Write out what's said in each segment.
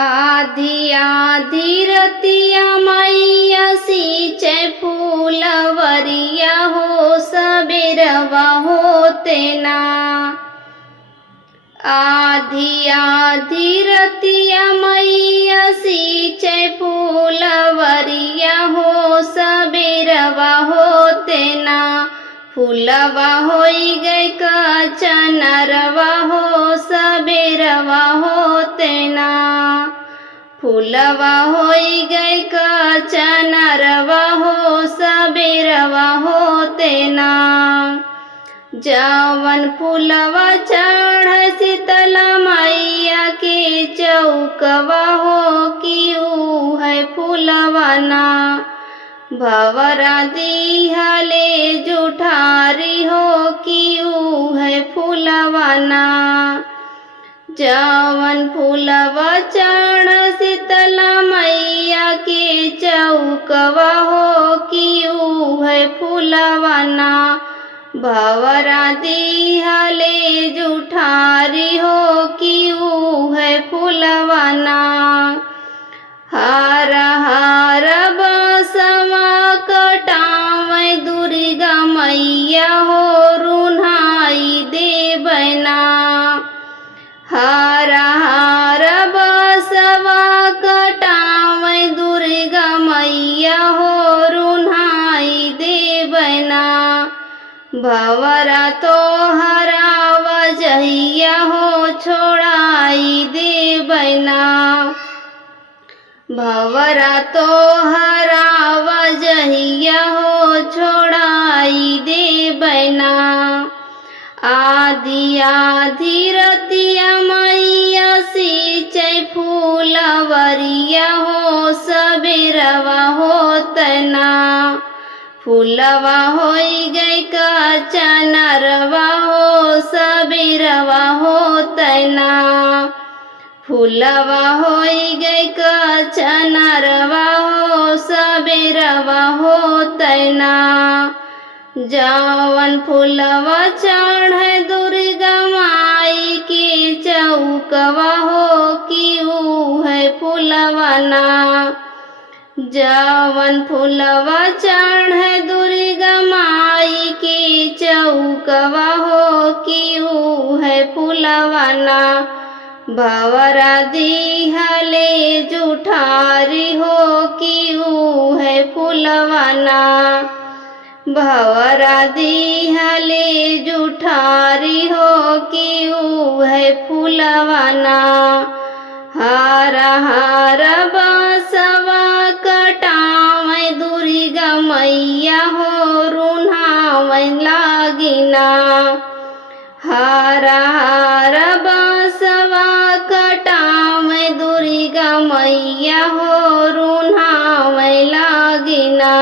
आधी आधी रतिया मैया सींचे फूलवरिया हो सबेरवा होते ना। आधी आधी रतिया मैया सींचे फूलवरिया हो सबेरवा होते ना। फूलवा होई गए कचनरवा हो सबेरवा होते ना। फूलवा होई गए कचनरवा हो सबेरवा होते ना। जवन फूलवा चढ़ शीतला मैया के चौकवा हो कि ऊ है फूलवा ना। भंवरा दिहले जुठारी हो कि ऊ है फूलवा ना। जवन फूलवा चढ़ शीतला मैया के चौकवा हो कि ऊ है फूलवा ना। भंवरा दिहले जुठारी हो कि ऊ है फूलवा ना। हार हार बसवा कटावे दुर्गा मैया हो रुन्हाई देबना। हार हार बसवा कटावे दुर्गा मैया हो रुन्हाई देबना। भंवरा तो हरावा जहिया हो छोड़ाई देबना। भंवरा तो हरावा जहिया हो छोड़ाई देबना। आधी आधी रतिया मैया सींचे फूलवरिया हो सबेरवा होतना। फूलवा होई गई कचनरवा हो सबेरवा होतना। फूलवा होई गई कचनरवा हो सबेरवा होतना। जवन फूलवा चढ़ दुर्गा माई के चौकवा हो कि ऊ है फूलवा ना। जवन फूलवा चढ़ दुर्गा माई के चौकवा हो कि ऊ है फूलवा ना। भंवरा दिहले जुठारी हो कि ऊ है फूलवा ना। भंवरा दिहले जुठारी हो कि ऊ है फूलवा ना। हार हार बसवा कटावे दुर्गा मैया हो रुन्हावे लागिना। हार हार बसवा कटावे दुर्गा मैया हो रुन्हावे लागिना।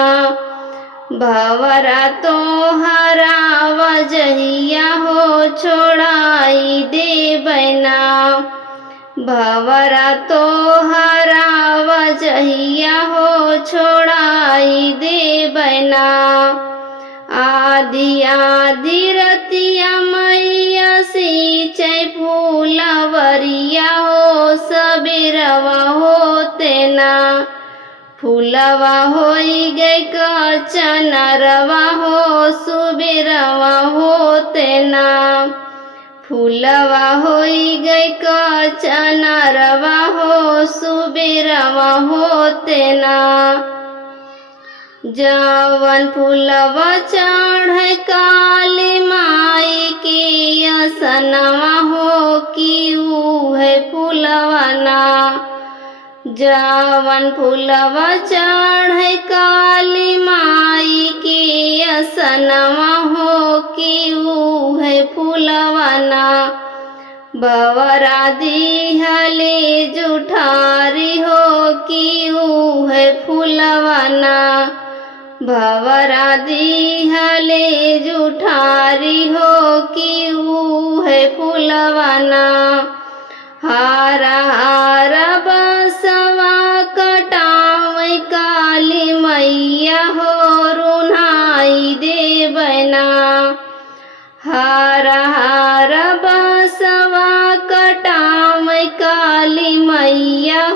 भंवरा तो हरावा जहिया हो छोड़ाई देबना। भंवरा तो हरावा जहिया हो छोड़ाई देबना। आधी आधी रतिया मैया सींचे फूलवरिया हो सबेरवा होते ना। फूलवा होई गई कचनरवा हो सुबेरवा होते ना। फूलवा होई गई कचनरवा हो सुबेरवा होते ना। जवन फूलवा चढ़ काली माई के असनवा हो कि ऊ है फूलवा ना। जवन फूलवा चढ़ काली माई के असनवा हो कि ऊ है फूलवा ना। भंवरा दिहले जुठारी हो कि ऊ है फूलवा ना। भंवरा दिहले जुठारी हो कि ऊ है फूलवा ना। हार हार बसवा कटावे काली मैया हो रुन्हाई देबना। हार हार बसवा कटावे काली मैया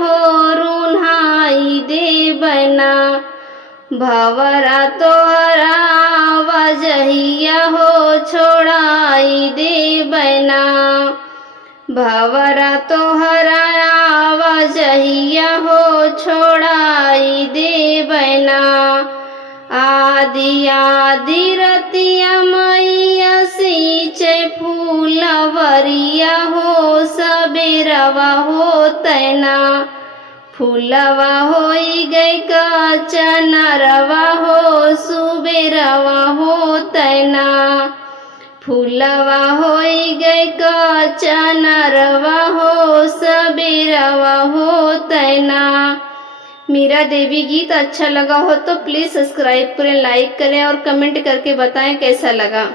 भवरा तोहरा वजहिया हो छोड़ाई दे बना। भवरा तोहरा वजहिया हो छोड़ाई दे बना। आदि आदि रतिया मैया सींचे फूलवरिया हो सबेरवा हो तैना। फूलवा होई गई का चनरवा हो सुबेरवा हो तैना। फूलवा होई गई का चनरवा हो सबेरवा हो तैना। मीरा देवी गीत अच्छा लगा हो तो प्लीज़ सब्सक्राइब करें, लाइक करें और कमेंट करके बताएं कैसा लगा।